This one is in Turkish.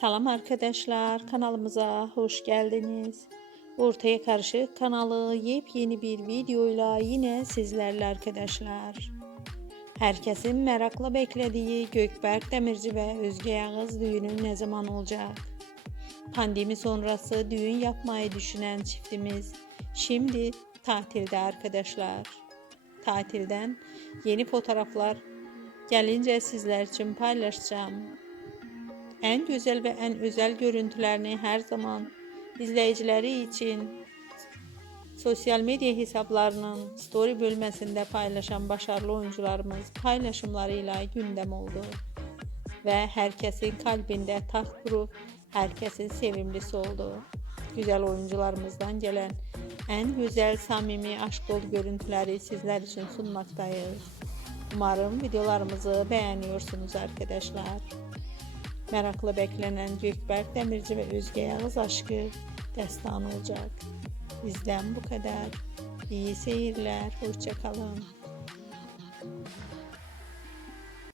Selam arkadaşlar, kanalımıza hoş geldiniz. Ortaya Karışık kanalı yepyeni bir videoyla yine sizlerle arkadaşlar. Herkesin merakla beklediği Gökberk Demirci ve Özge Yağız düğünü ne zaman olacak? Pandemi sonrası düğün yapmayı düşünen çiftimiz şimdi tatilde arkadaşlar. Tatilden yeni fotoğraflar gelince sizler için paylaşacağım. En güzel ve en özel görüntülerini her zaman izleyicileri için sosyal medya hesaplarının story bölmesinde paylaşan başarılı oyuncularımız paylaşımlarıyla gündem oldu. Ve herkesin kalbinde taht kurup herkesin sevimlisi oldu. Güzel oyuncularımızdan gelen en güzel samimi aşk dolu görüntüleri sizler için sunmaktayız. Umarım videolarımızı beğeniyorsunuz arkadaşlar. Merakla beklenen Gökberk Demirci ve Özge Yağız aşkı destan olacak. Bizden bu kadar. İyi seyirler. Hoşçakalın.